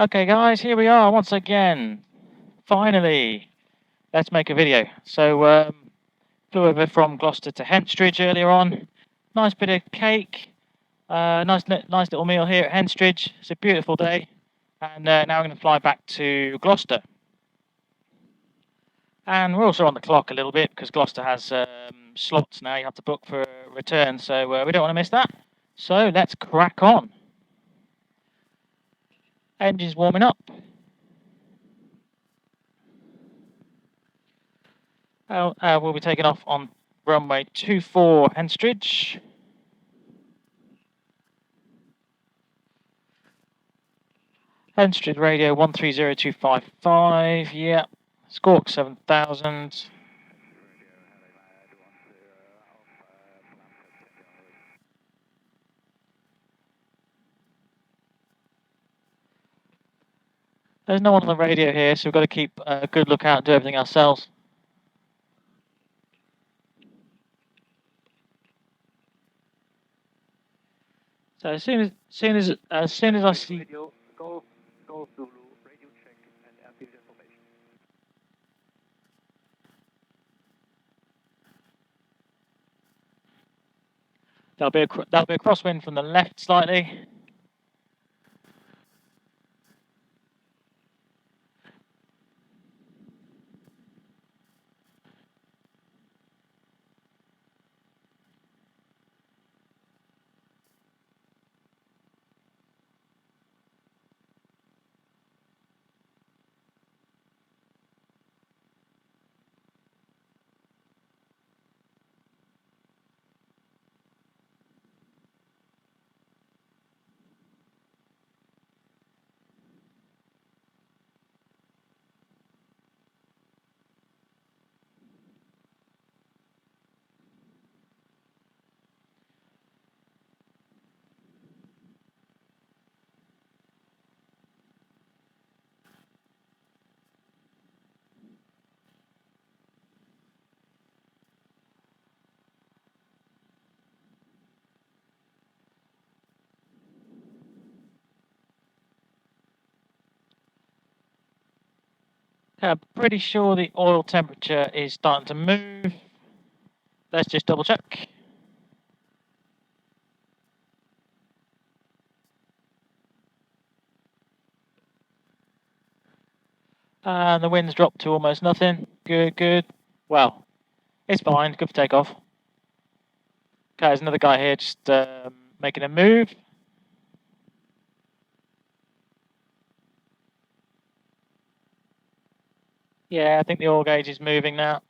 Okay guys, here we are once again. Finally, let's make a video. So flew over from Gloucester to Henstridge earlier on. Nice bit of cake. Nice little meal here at Henstridge. It's a beautiful day. And now we're going to fly back to Gloucester. And we're also on the clock a little bit because Gloucester has slots now. You have to book for a return. So we don't want to miss that. So let's crack on. Engine's warming up. We'll be taking off on runway 24 Henstridge. Henstridge radio 130255, yeah. Squawk 7000. There's no one on the radio here, so we've got to keep a good lookout and do everything ourselves. So as soon as I see radio, Golf Zulu, radio check and airspeed information. there'll be a crosswind from the left slightly. Okay, I'm pretty sure the oil temperature is starting to move. Let's just double check. And the wind's dropped to almost nothing. Good. Well, it's fine. Good for takeoff. Okay, there's another guy here just making a move. Yeah, I think the oil gauge is moving now.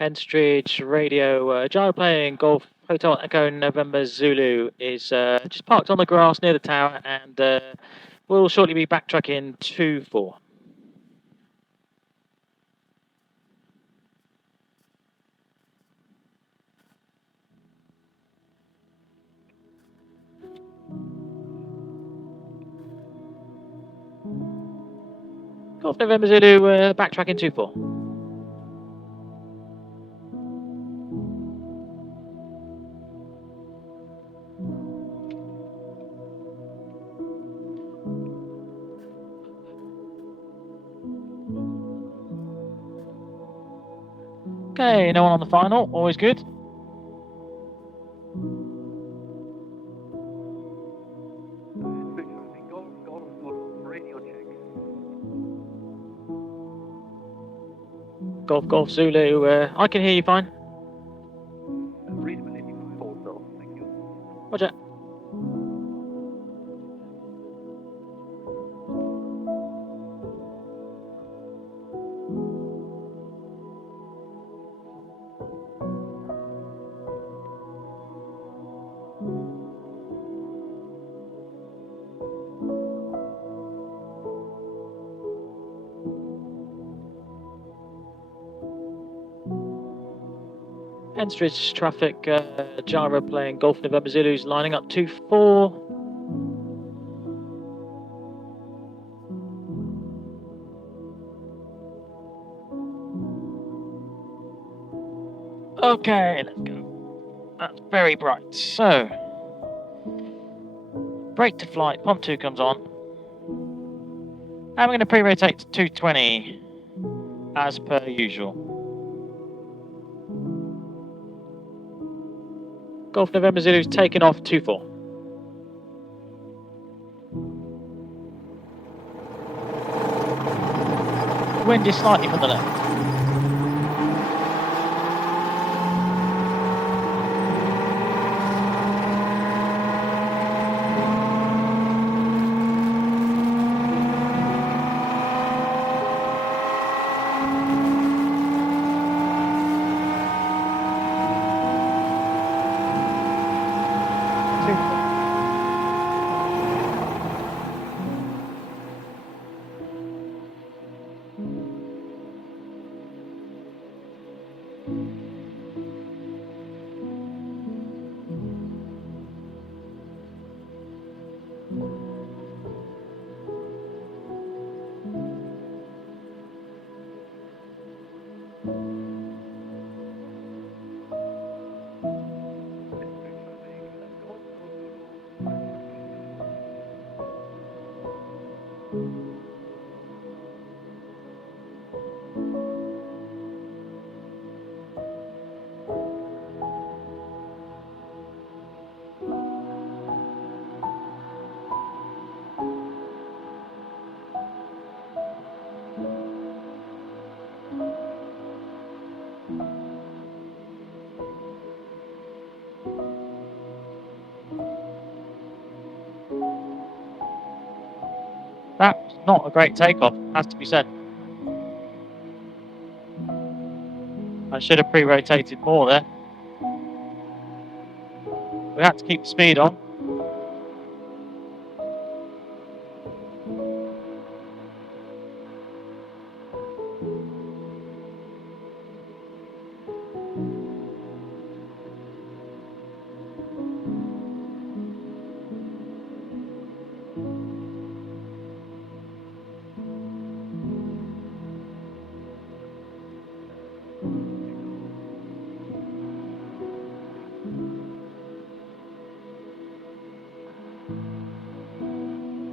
Henstridge radio, Gyro playing Golf Hotel Echo November Zulu is just parked on the grass near the tower, and we'll shortly be backtracking 2-4. Golf November Zulu, backtracking 2-4. Okay, no one on the final, always good. Golf Zulu, radio check. Golf Zulu, I can hear you fine. Reasonably also, thank you. Roger. Henstridge traffic, Gyro playing Golf November Zulu's lining up 2-4. Okay, let's go. That's very bright. So, brake to flight, pump 2 comes on. And we're going to pre-rotate to 220 as per usual. Golf November Zulu's taking off 2-4. Wind is slightly from the left. That's not a great takeoff, has to be said. I should have pre-rotated more there. We had to keep the speed on.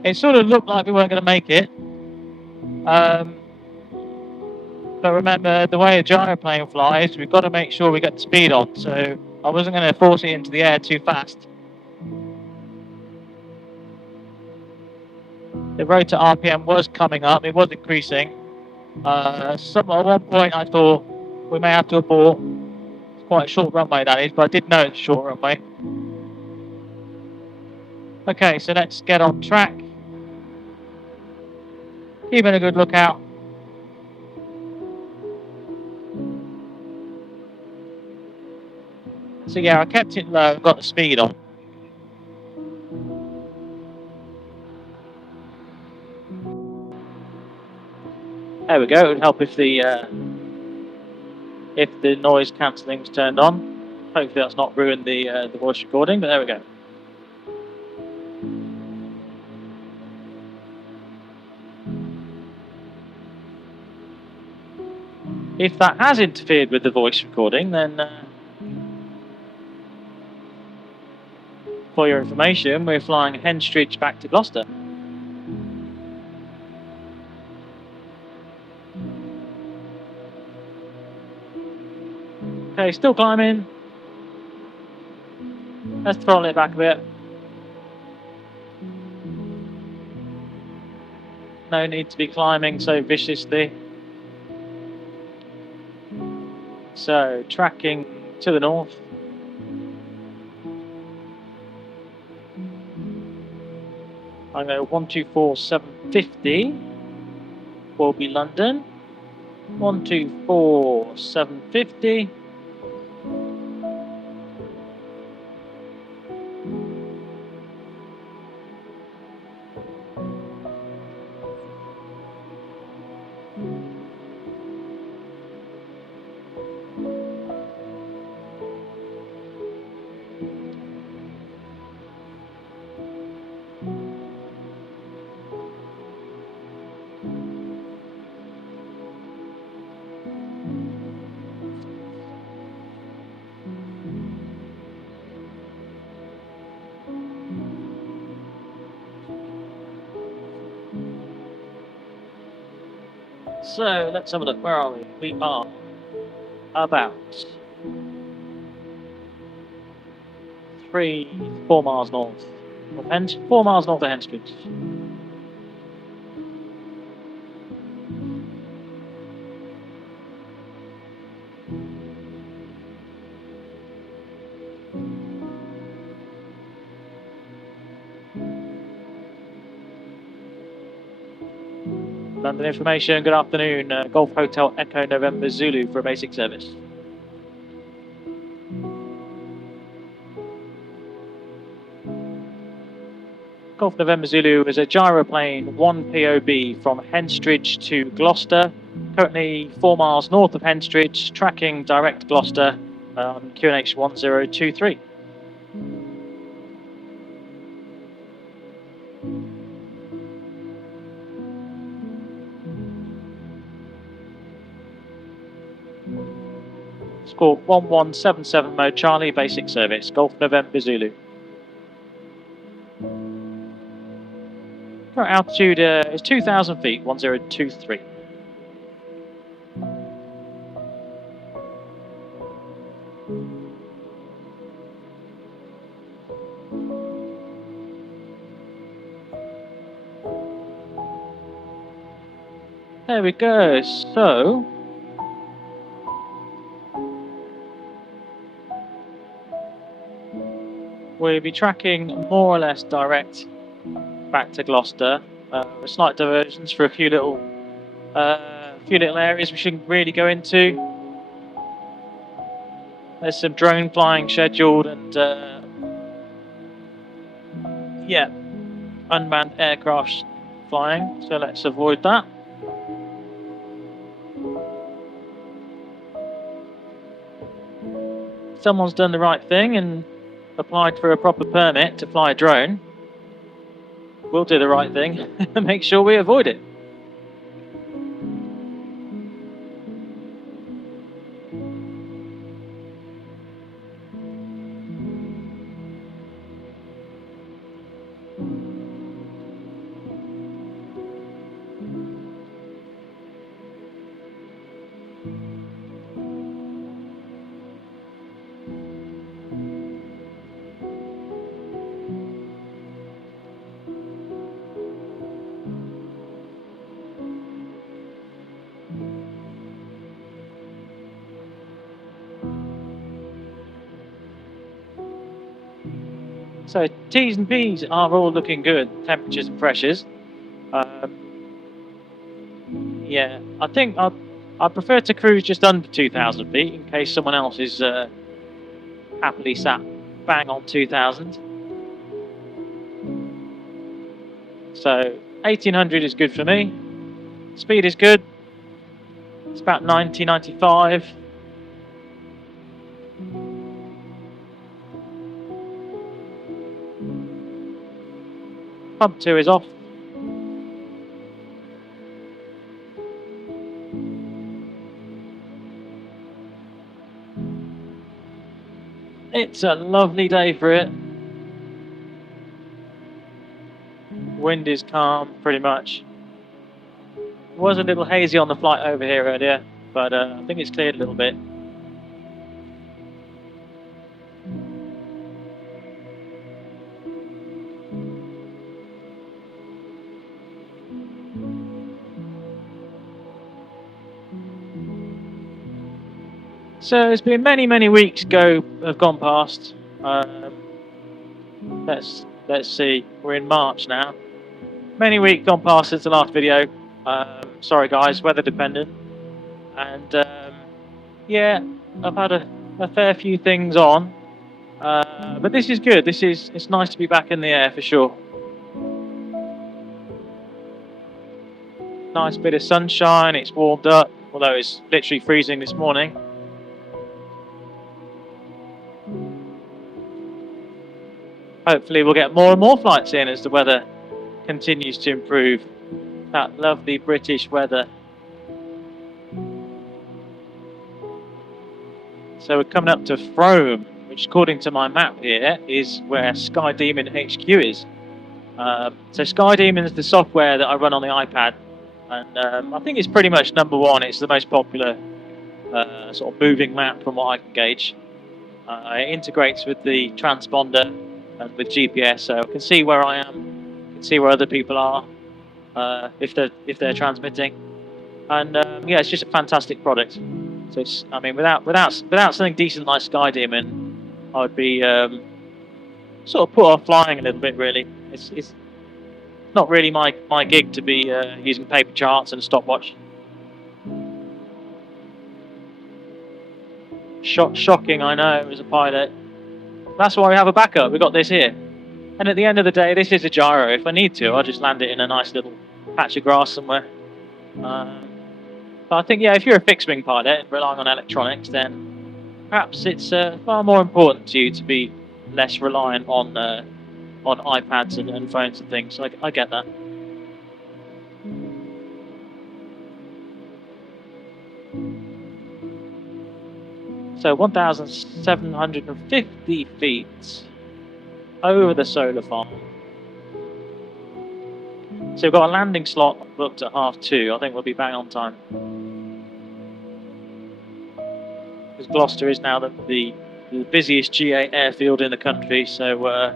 It sort of looked like we weren't going to make it. But remember, the way a gyroplane flies, we've got to make sure we get the speed on. So I wasn't going to force it into the air too fast. The rotor RPM was coming up, it was increasing. At one point I thought we may have to abort. It's quite a short runway that is, but I did know it's a short runway. Okay, so let's get on track. Keeping a good lookout. So yeah, I kept it low and got the speed on. There we go. It would help if the noise cancelling's turned on. Hopefully that's not ruined the voice recording, but there we go. If that has interfered with the voice recording, then for your information, we're flying Henstridge back to Gloucester. Okay, still climbing. Let's throttle it back a bit. No need to be climbing so viciously. So, tracking to the north. I'm going to 124,750 will be London. 124,750. So let's have a look. Where are we? We are about 4 miles north of 4 miles north of Henstridge. London information, good afternoon. Golf Hotel Echo November Zulu for a basic service. Golf November Zulu is a gyro plane 1 POB from Henstridge to Gloucester. Currently 4 miles north of Henstridge, tracking direct Gloucester on QNH 1023. Score 1177 mode Charlie, basic service, Golf November Zulu. Current altitude is 2,000 feet, 1023. There we go, so we'll be tracking more or less direct back to Gloucester. With slight diversions for a few little areas we shouldn't really go into. There's some drone flying scheduled and yeah, unmanned aircraft flying, so let's avoid that. Someone's done the right thing and applied for a proper permit to fly a drone. We'll do the right thing and make sure we avoid it. So T's and P's are all looking good, temperatures and pressures. Yeah, I think I prefer to cruise just under 2,000 feet in case someone else is happily sat bang on 2,000. So 1,800 is good for me. Speed is good. It's about 90, 95. Pump 2 is off. It's a lovely day for it. Wind is calm, pretty much. It was a little hazy on the flight over here earlier, but I think it's cleared a little bit. So it's been many weeks have gone past. Let's see. We're in March now. Many weeks gone past since the last video. Sorry guys, weather dependent. And yeah, I've had a fair few things on. But this is good. It's nice to be back in the air for sure. Nice bit of sunshine. It's warmed up, although it's literally freezing this morning. Hopefully we'll get more and more flights in as the weather continues to improve. That lovely British weather. So we're coming up to Frome, which according to my map here is where Sky Demon HQ is. So Sky Demon is the software that I run on the iPad. and I think it's pretty much #1. It's the most popular sort of moving map from what I can gauge. It integrates with the transponder and with GPS, so I can see where I am, I can see where other people are if they're transmitting, and yeah, it's just a fantastic product. So it's, I mean, without something decent like Sky Demon, I would be sort of put off flying a little bit. Really, it's not really my gig to be using paper charts and stopwatch. Shocking, I know, as a pilot. That's why we have a backup. We've got this here. And at the end of the day, this is a gyro. If I need to, I'll just land it in a nice little patch of grass somewhere. But I think, yeah, if you're a fixed-wing pilot relying on electronics, then perhaps it's far more important to you to be less reliant on iPads and phones and things. So I get that. So 1,750 feet over the solar farm. So we've got a landing slot booked at 2:30. I think we'll be bang on time. Because Gloucester is now the busiest GA airfield in the country, so I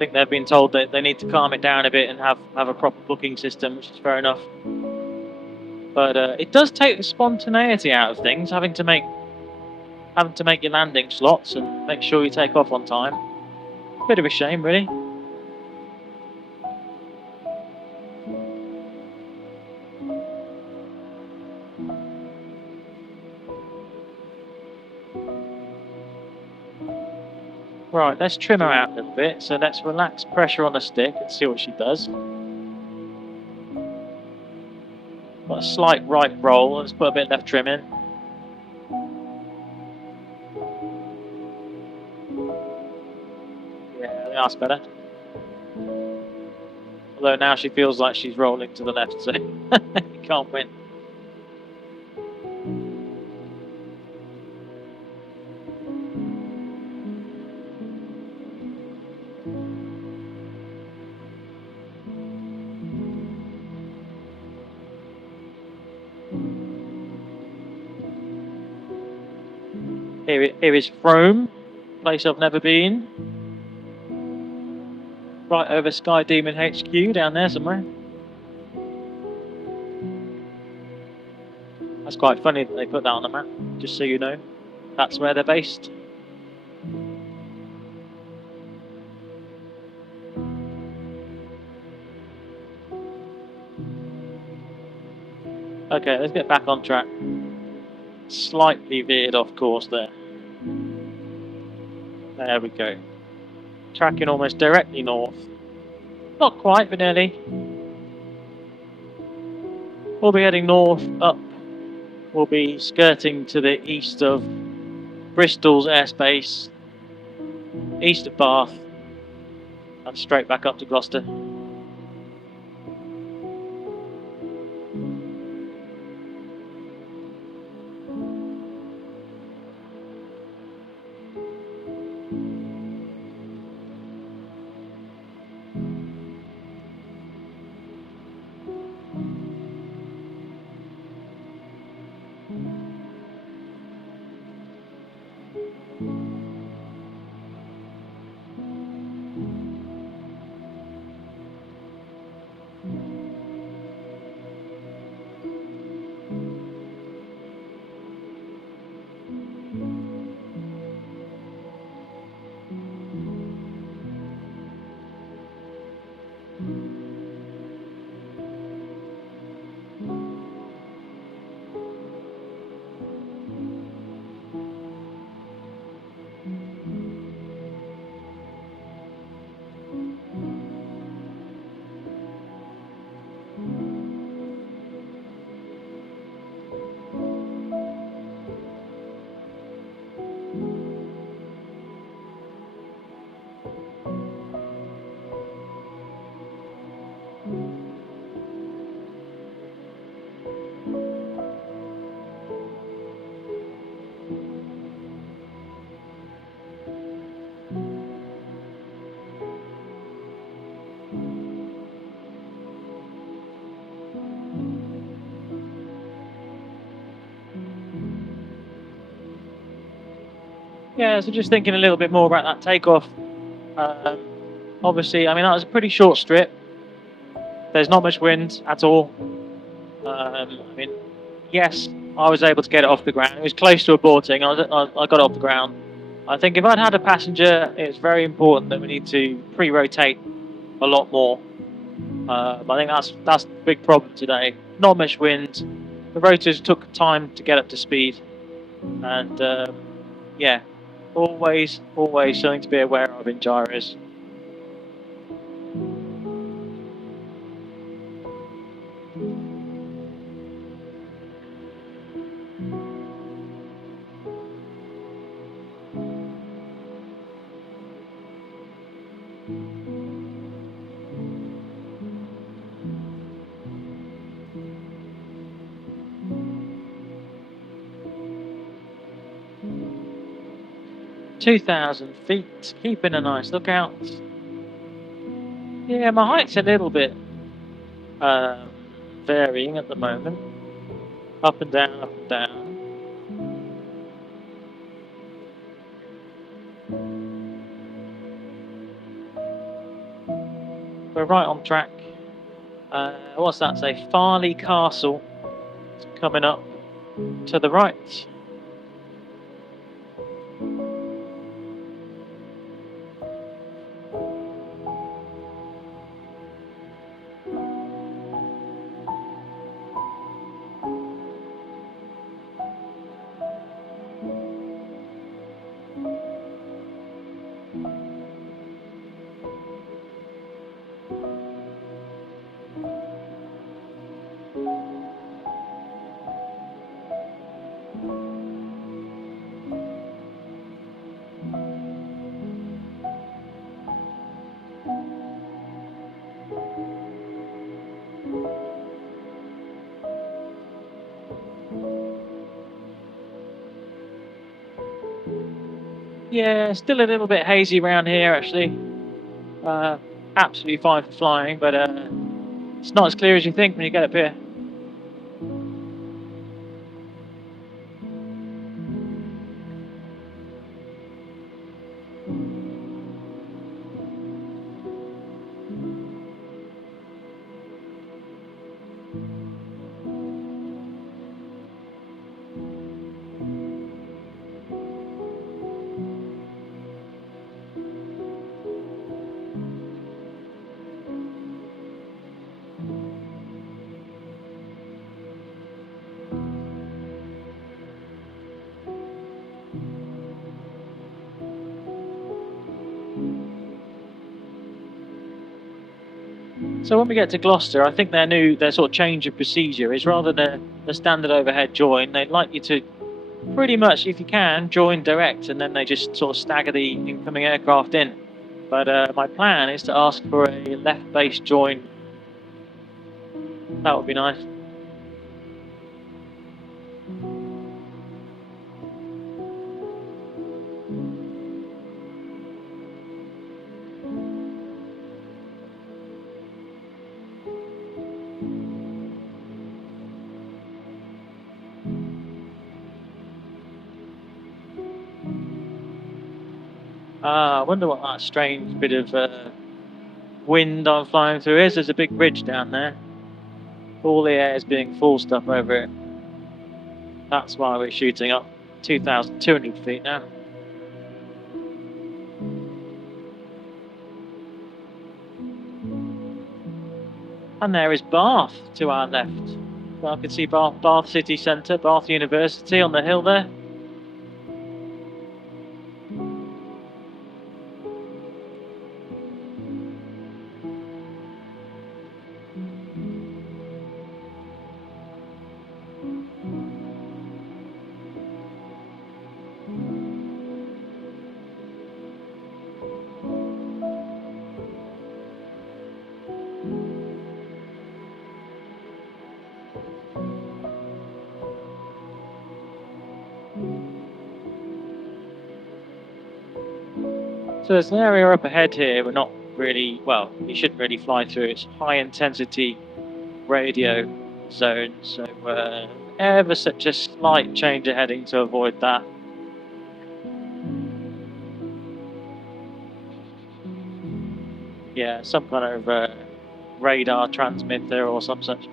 think they've been told that they need to calm it down a bit and have a proper booking system, which is fair enough. But it does take the spontaneity out of things, having to make your landing slots and make sure you take off on time. Bit of a shame, really. Right, let's trim her out a little bit. So let's relax pressure on the stick and see what she does. Got a slight right roll. Let's put a bit left trim in. Yeah, I think that's better. Although now she feels like she's rolling to the left, so you can't win. Here is Frome, place I've never been. Right over Sky Demon HQ down there somewhere. That's quite funny that they put that on the map, just so you know. That's where they're based. Okay, let's get back on track. Slightly veered off course there. There we go. Tracking almost directly north. Not quite, but nearly. We'll be heading north up. We'll be skirting to the east of Bristol's airspace, east of Bath, and straight back up to Gloucester. Yeah, so just thinking a little bit more about that takeoff. Um, Obviously, I mean, that was a pretty short strip. There's not much wind at all. I mean, yes, I was able to get it off the ground. It was close to aborting. I got it off the ground. I think if I'd had a passenger, it's very important that we need to pre-rotate a lot more. I think that's the big problem today. Not much wind. The rotors took time to get up to speed, and yeah, always something to be aware of in gyros. (2,000 feet), keeping a nice lookout. Yeah, my height's a little bit um, varying at the moment. Up and down, up and down. We're right on track. What's that say? Farley Castle is coming up to the right. Yeah, still a little bit hazy around here actually. Absolutely fine for flying, but it's not as clear as you think when you get up here. So when we get to Gloucester, I think their sort of change of procedure is rather than the standard overhead join, they'd like you to pretty much, if you can, join direct, and then they just sort of stagger the incoming aircraft in. But my plan is to ask for a left base join. That would be nice. I wonder what that strange bit of wind I'm flying through is. There's a big ridge down there. All the air is being forced up over it. That's why we're shooting up 2,200 feet now. And there is Bath to our left. So I can see Bath City Centre, Bath University on the hill there. So there's an area up ahead here we're not really, well, you shouldn't really fly through. It's high intensity radio zone, so ever such a slight change of heading to avoid that. Yeah, some kind of radar transmitter or some such.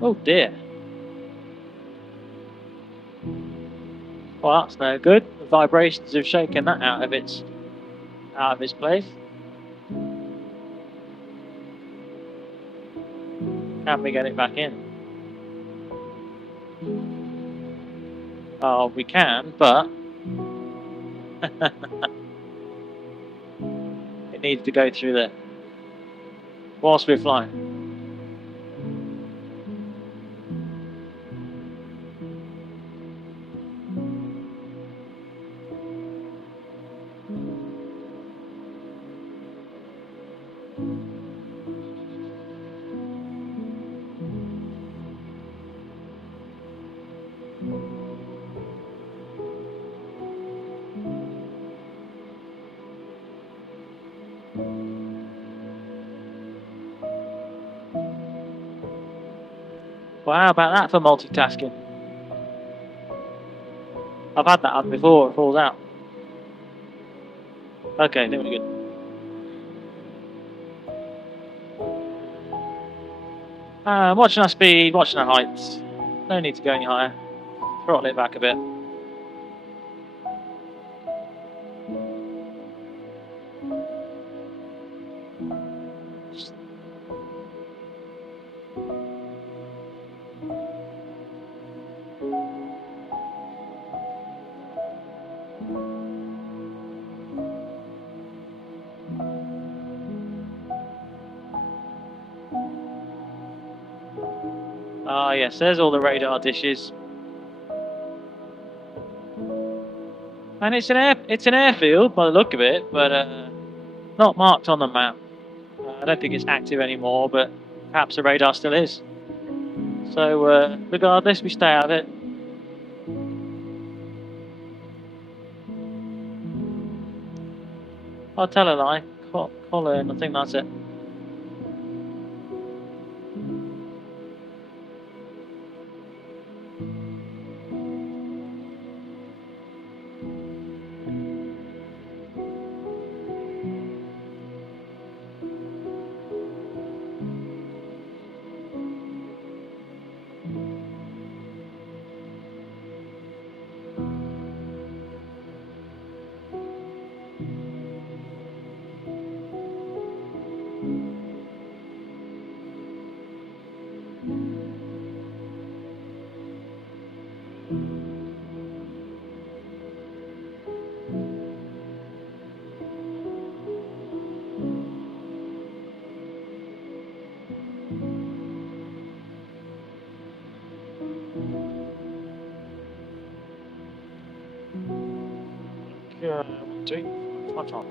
Oh dear. Well, that's no good. The vibrations have shaken that out of its place. Can we get it back in? Oh, we can, but it needs to go through there whilst we're flying. Well, how about that for multitasking? I've had that on before, it falls out. Okay, I think we're good. Watching our speed, watching our heights. No need to go any higher. Throttle it back a bit. Ah, yes, there's all the radar dishes. And it's an airfield by the look of it, but not marked on the map. I don't think it's active anymore, but perhaps the radar still is. So regardless, we stay out of it. I'll tell a lie. Colin, I think that's it. Yeah, 1, 2, 5, 5.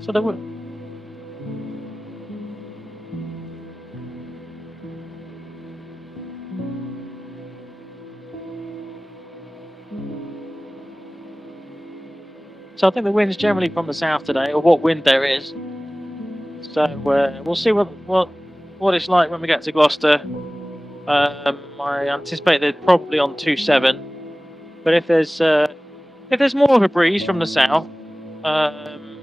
So there were. So I think the wind's generally from the south today, or what wind there is. So we'll see what it's like when we get to Gloucester. I anticipate they're probably on 2.7, but if there's more of a breeze from the south,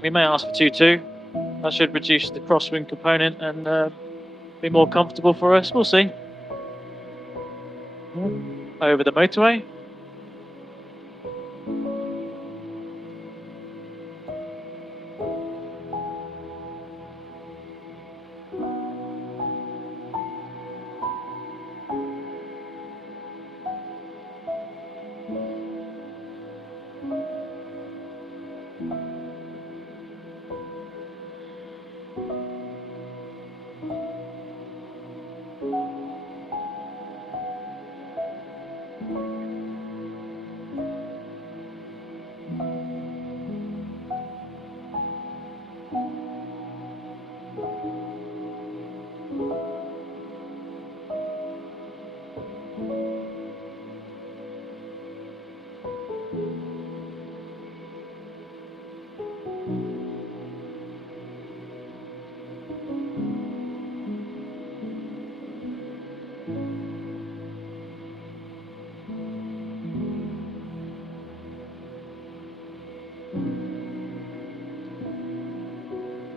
we may ask for 2.2. That should reduce the crosswind component and be more comfortable for us. We'll see. Over the motorway.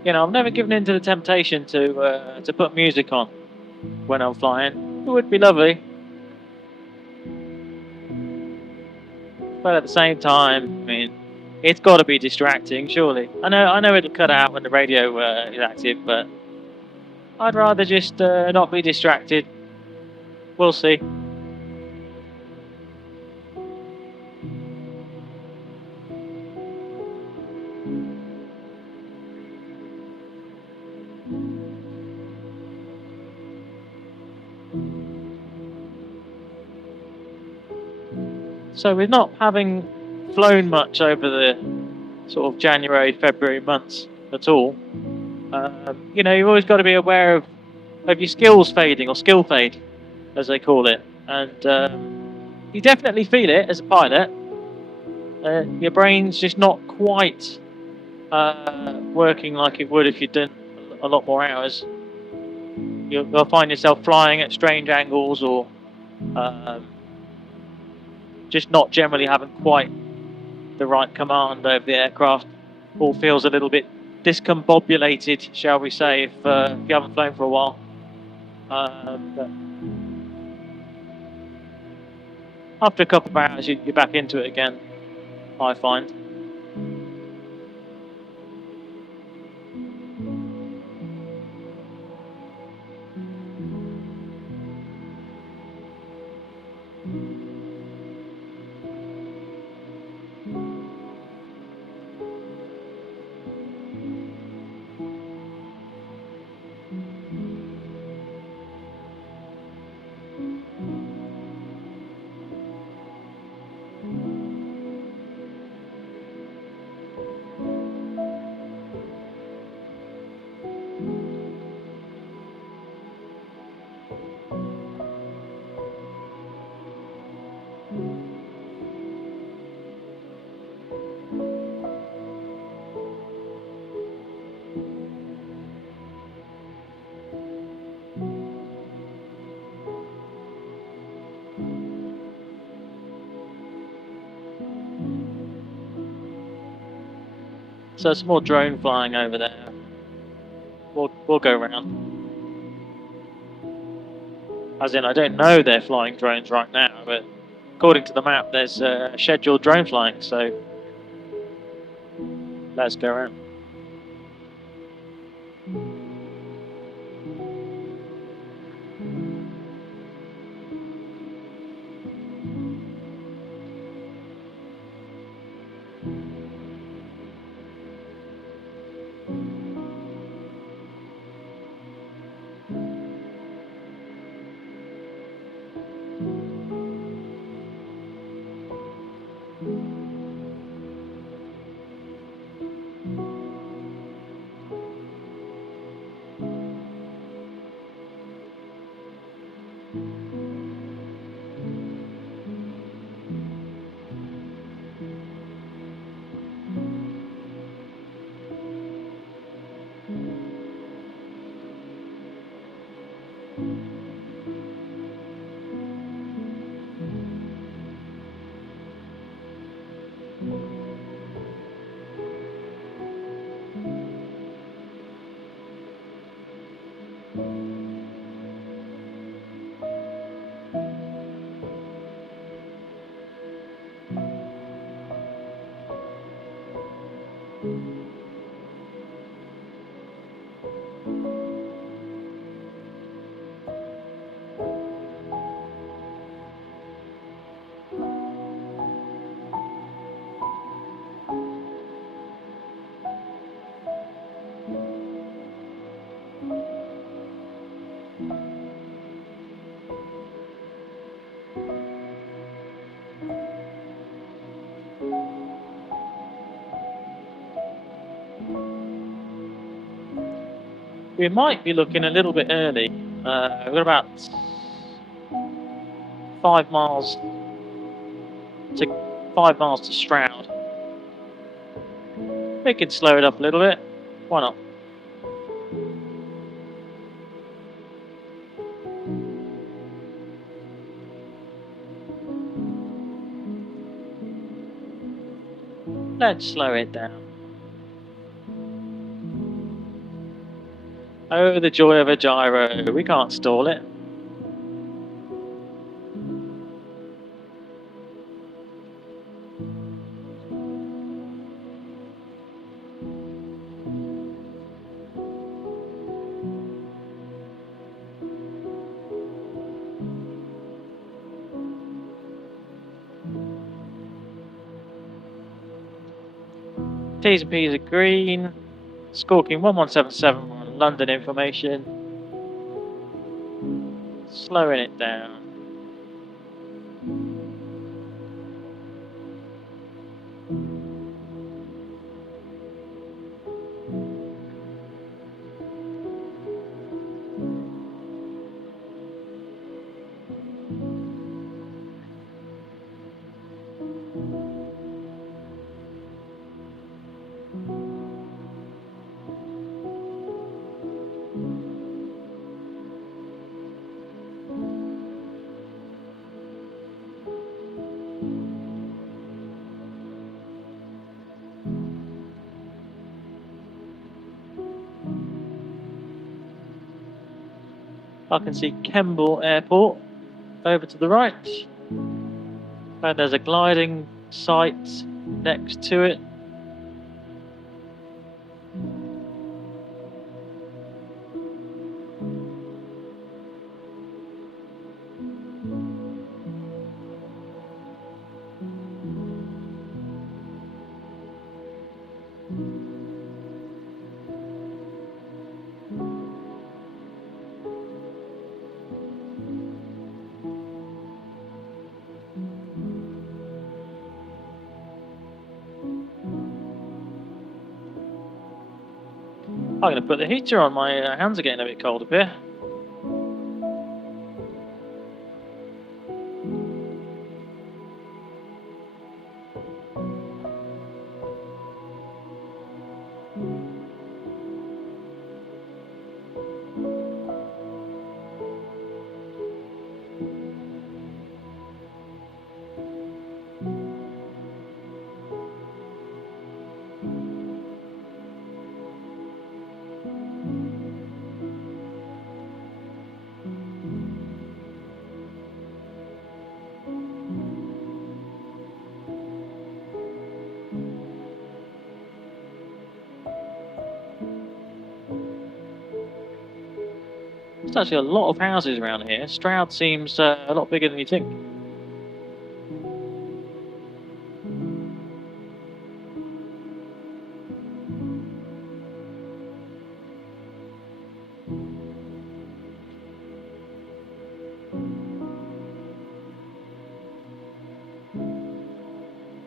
You know, I've never given in to the temptation to put music on when I'm flying. It would be lovely, but at the same time, I mean, it's got to be distracting, surely. I know it'll cut out when the radio is active, but I'd rather just not be distracted. We'll see. So with not having flown much over the sort of January, February months at all, you know, you've always got to be aware of your skills fading, or skill fade, as they call it. And you definitely feel it as a pilot. Your brain's just not quite working like it would if you'd done a lot more hours. You'll find yourself flying at strange angles, or um, just not generally having quite the right command over the aircraft. All feels a little bit discombobulated, shall we say, if you haven't flown for a while. But after a couple of hours, you're back into it again, I find. So some more drone flying over there. We'll go around. As in, I don't know they're flying drones right now, but according to the map, there's scheduled drone flying. So let's go around. We might be looking a little bit early. We've got about 5 miles to Stroud. We could slow it up a little bit. Why not? Let's slow it down. Oh, the joy of a gyro. We can't stall it. T's and P's are green. Squawking 1177 on London information. Slowing it down. I can see Kemble Airport over to the right, and there's a gliding site next to it. I'm going to put the heater on, my hands are getting a bit cold up here. There's actually a lot of houses around here. Stroud seems a lot bigger than you think.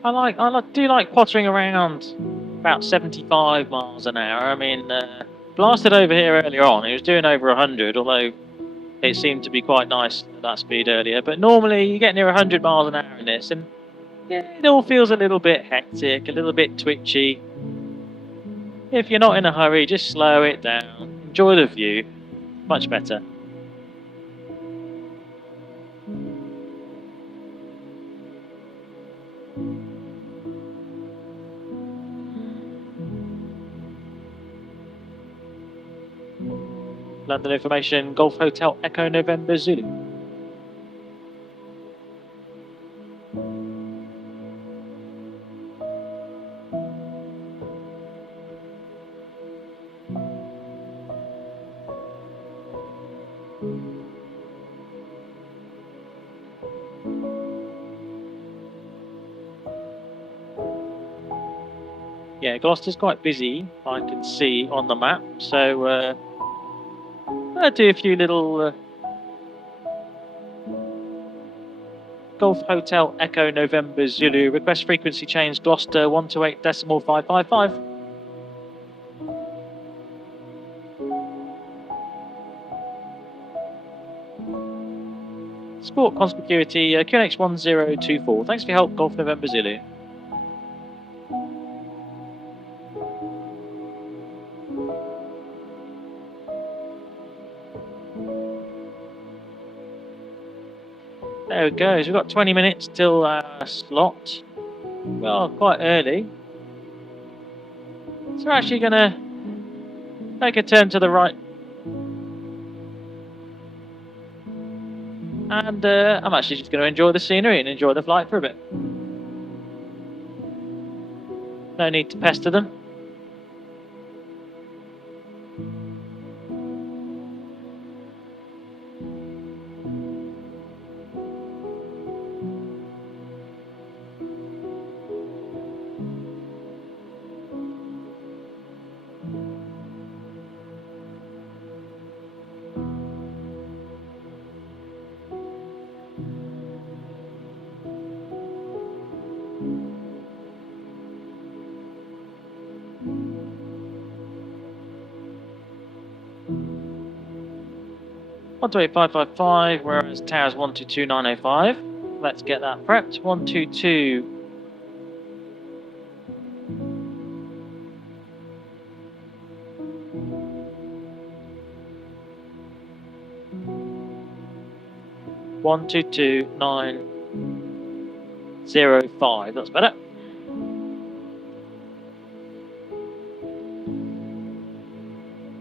I do like pottering around about 75 miles an hour. I mean, blasted over here earlier on. It was doing over 100, although it seemed to be quite nice at that speed earlier. But normally you get near 100 miles an hour in this, and yeah, it all feels a little bit hectic, a little bit twitchy. If you're not in a hurry, just slow it down. Enjoy the view. Much better. London information, Golf Hotel Echo November Zulu. Yeah, Gloucester's quite busy, I can see on the map, so I'll do a few little Golf Hotel Echo November Zulu, request frequency change Gloucester 128.555. Sport conspicuity QNX 1024. Thanks for your help, Golf November Zulu. There we go. So we've got 20 minutes till our slot. Well, quite early. So we're actually going to take a turn to the right. And I'm actually just going to enjoy the scenery and enjoy the flight for a bit. No need to pester them. One two eight five five five, whereas tower's 122905. Let's get that prepped. 122. One two two 905. That's better.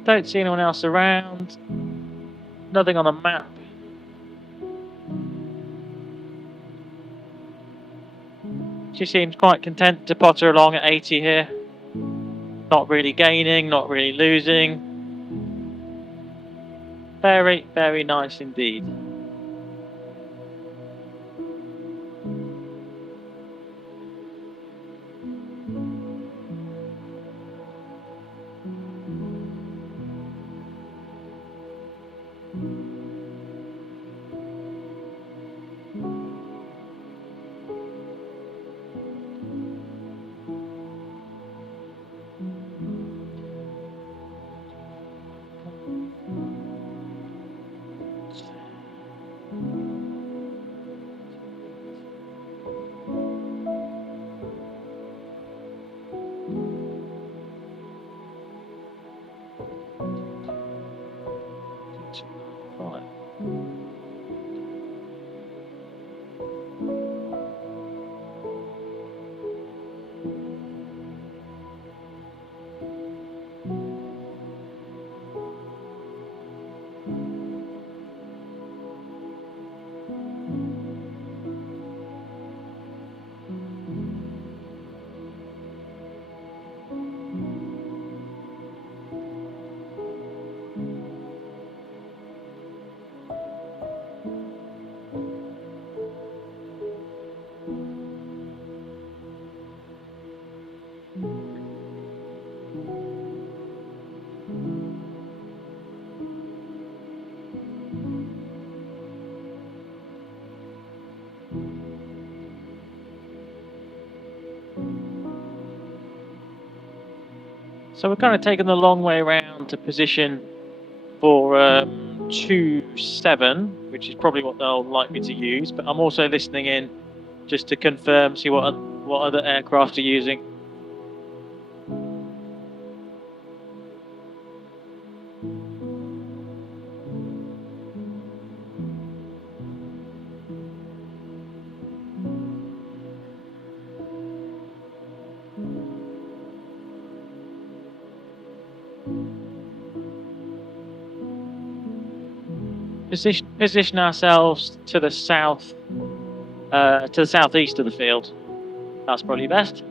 Don't see anyone else around. Nothing on the map. She seems quite content to potter along at 80 here. Not really gaining, not really losing. Very, very nice indeed. So we're kind of taking the long way around to position for 2-7, which is probably what they'll like me to use. But I'm also listening in just to confirm, see what other aircraft are using. Position ourselves to the south, to the southeast of the field. That's probably best.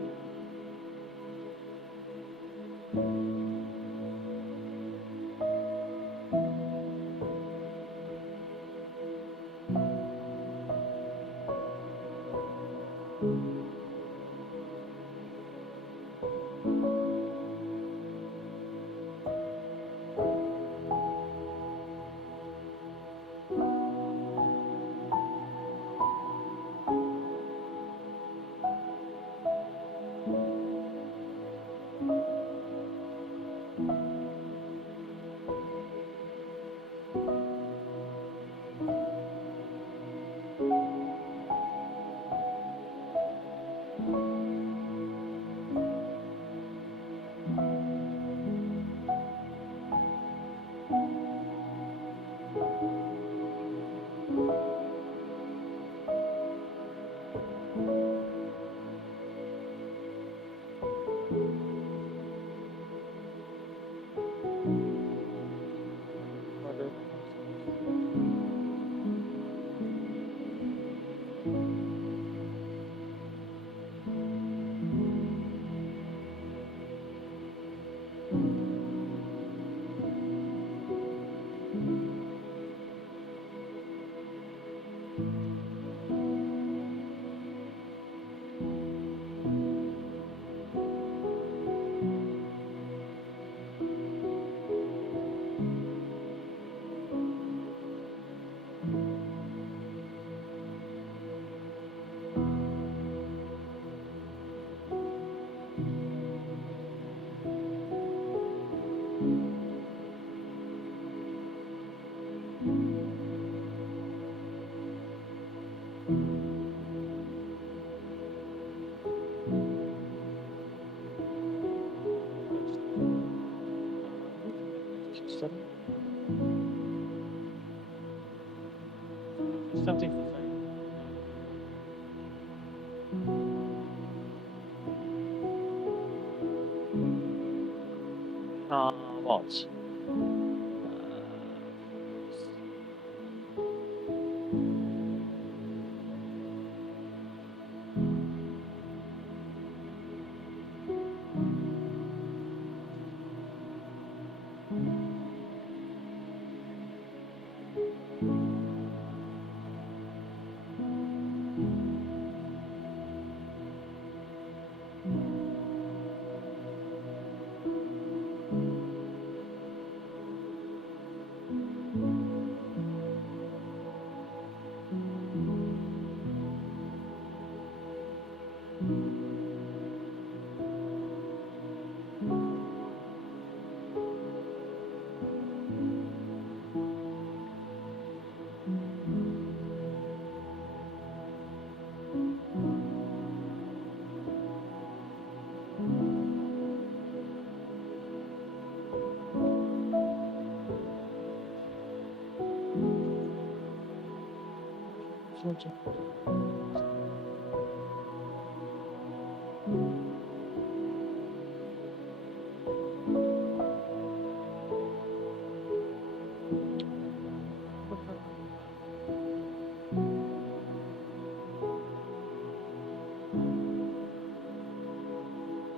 Something. What?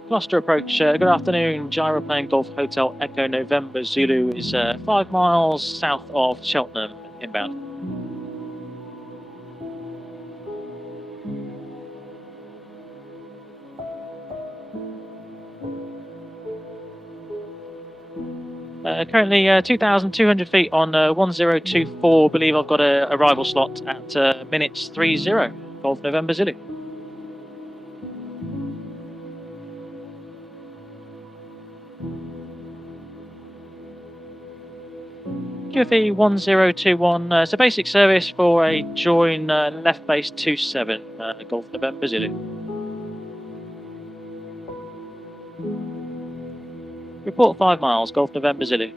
Gloucester approach. Good afternoon. Gyro playing Golf Hotel Echo November Zulu is 5 miles south of Cheltenham inbound. Currently 2,200 feet on 1024. Believe I've got a arrival slot at minutes 30. Golf November Zulu. QFE 1021. It's a basic service for a join left base 27. Golf November Zulu. Report 5 miles. Golf November Zulu.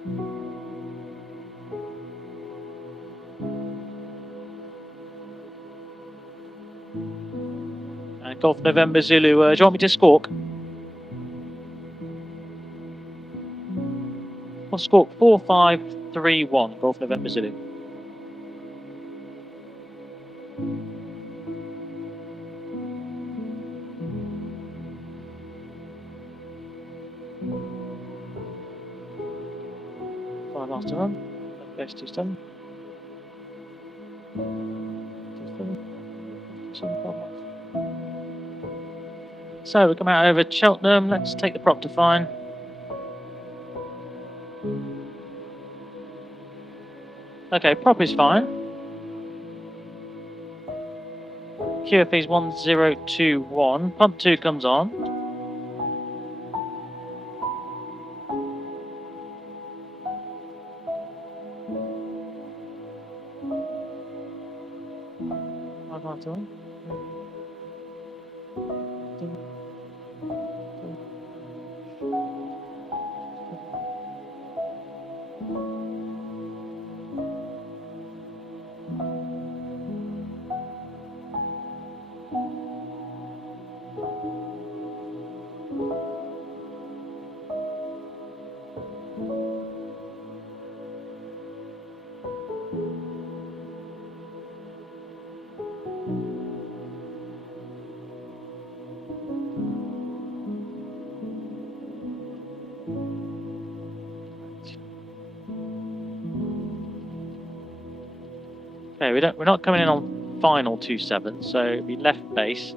Golf November Zulu. Do you want me to squawk? I'll squawk 4531. Golf November Zulu. 5 miles to run. Left base 27. 5 miles. So we come out over Cheltenham. Let's take the prop to fine. Okay, prop is fine. QFE is 1021. Pump 2 comes on. Okay, we're not coming in on final 27, so it'll be left base.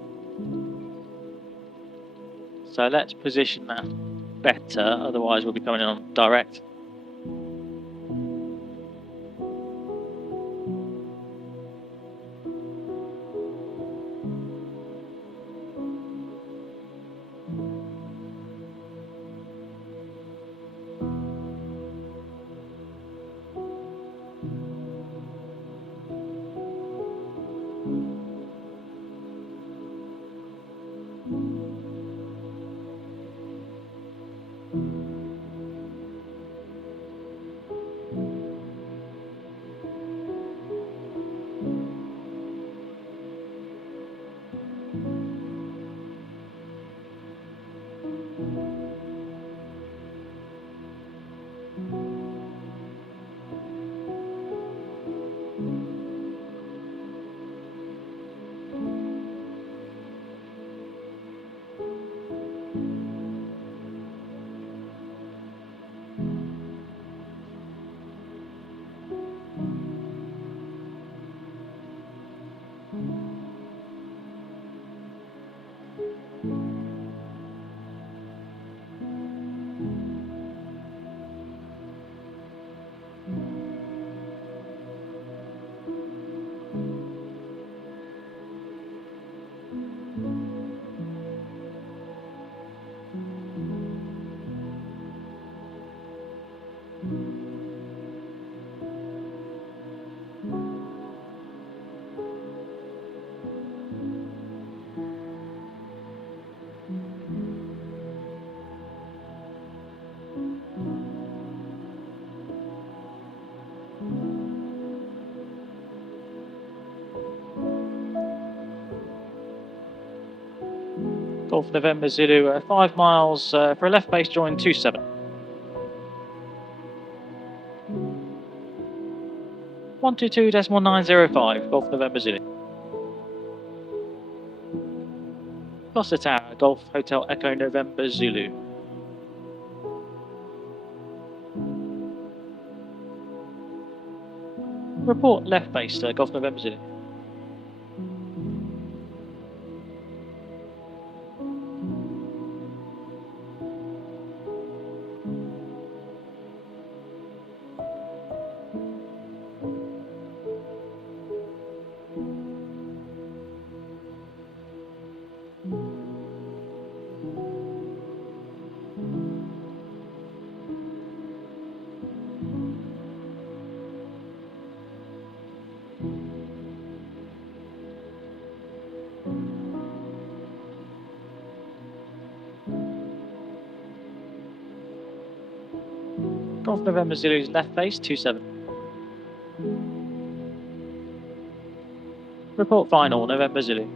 So let's position that better, otherwise we'll be coming in on direct. Golf November Zulu, 5 miles for a left base join 27. 122.905, Golf November Zulu. Gloucester Tower, Golf Hotel Echo November Zulu. Report left base, Golf November Zulu. Golf November Zulu's left base 27. Report final, November Zulu.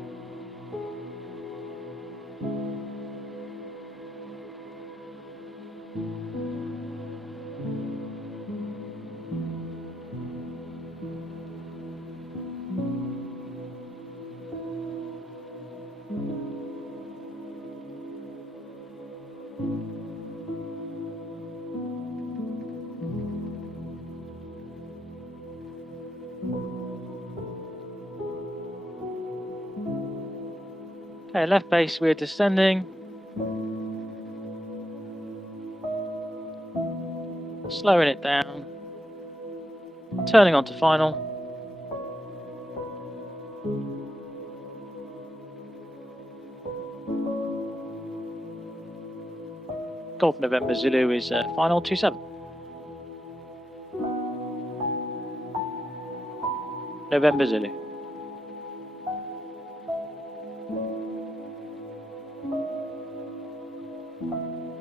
Okay, left base, we're descending. Slowing it down. Turning onto final. Golf November Zulu is final 27. November Zulu.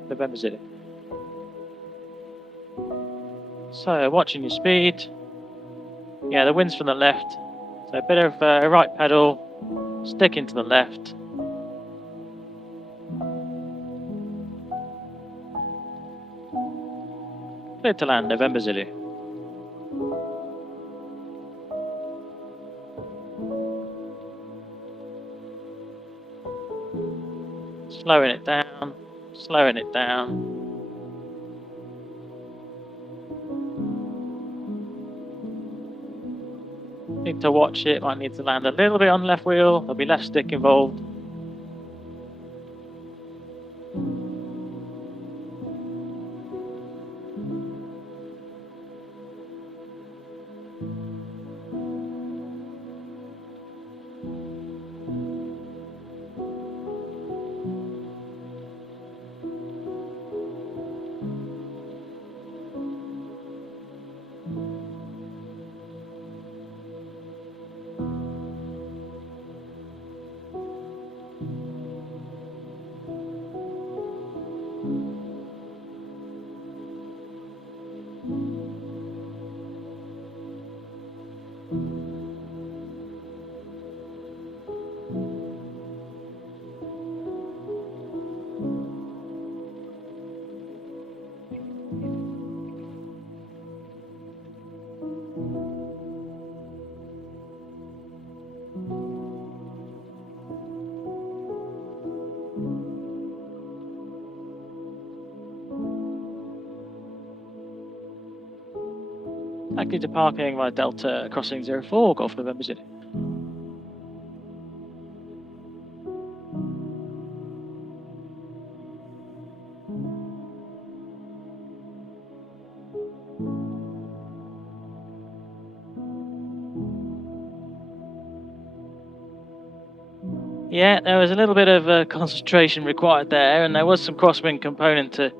November Zulu. So, watching your speed. Yeah, the wind's from the left. So, a bit of right pedal, sticking to the left. Clear to land, November Zulu. Slowing it down, slowing it down. Need to watch it, might need to land a little bit on the left wheel, there'll be left stick involved. Taxi to parking via Delta crossing 04, Golf November Zulu. Yeah, there was a little bit of concentration required there, and there was some crosswind component to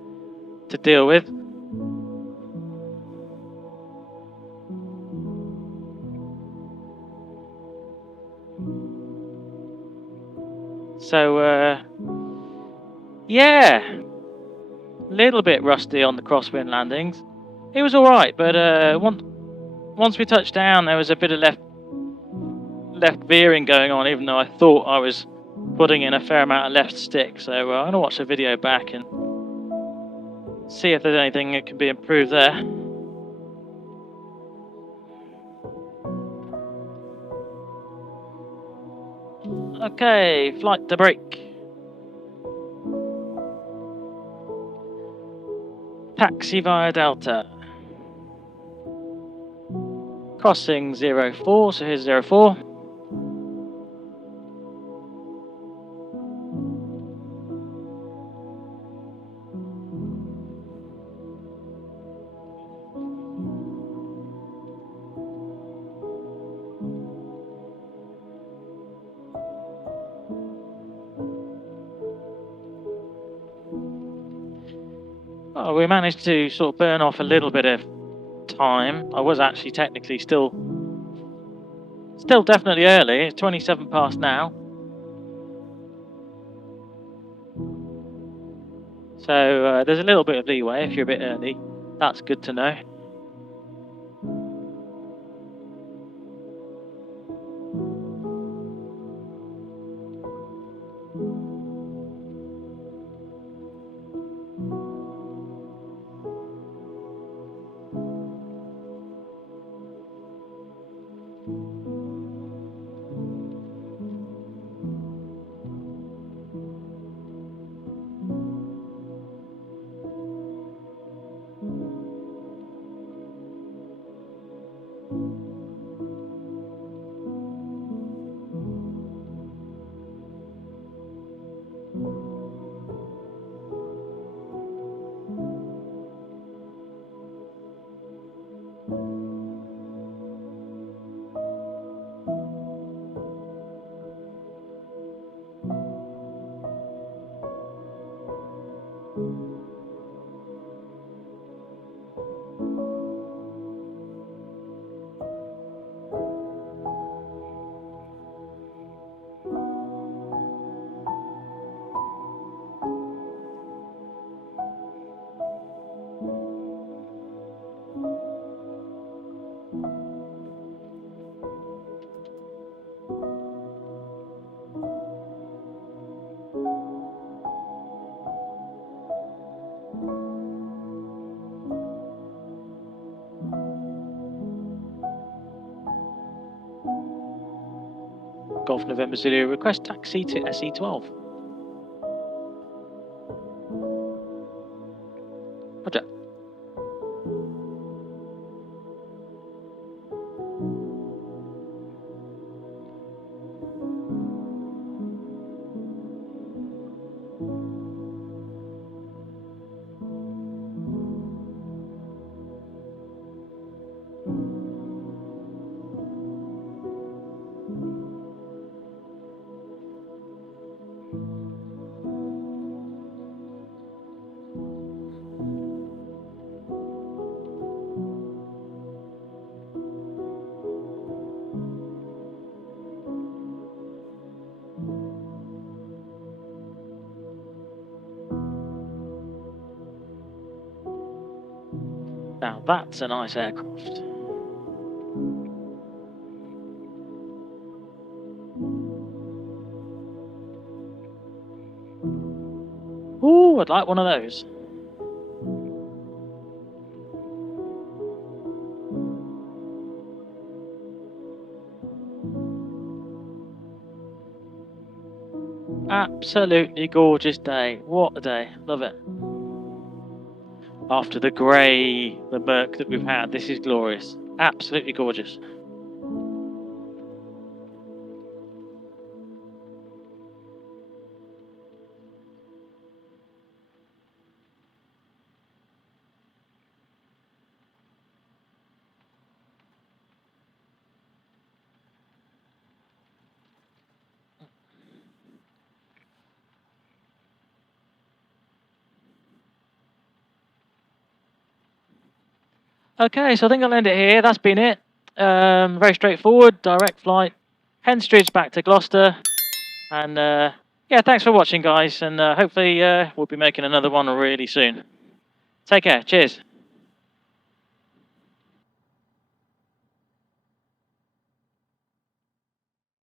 deal with. So, yeah, a little bit rusty on the crosswind landings. It was alright, but once we touched down, there was a bit of left veering going on, even though I thought I was putting in a fair amount of left stick. So I'm going to watch the video back and see if there's anything that can be improved there. Okay, flight to break. Taxi via Delta. Crossing 04, so here's 04. Well, we managed to sort of burn off a little bit of time. I was actually technically still definitely early. It's 27 past now. So there's a little bit of leeway if you're a bit early. That's good to know. Golf November Zulu, request taxi to SE12. Roger. Now that's a nice aircraft. Ooh, I'd like one of those. Absolutely gorgeous day. What a day. Love it. After the grey, the murk that we've had, this is glorious. Absolutely gorgeous. Okay, so I think I'll end it here. That's been it. Very straightforward, direct flight. Henstridge back to Gloucester. And yeah, thanks for watching, guys. And hopefully we'll be making another one really soon. Take care. Cheers.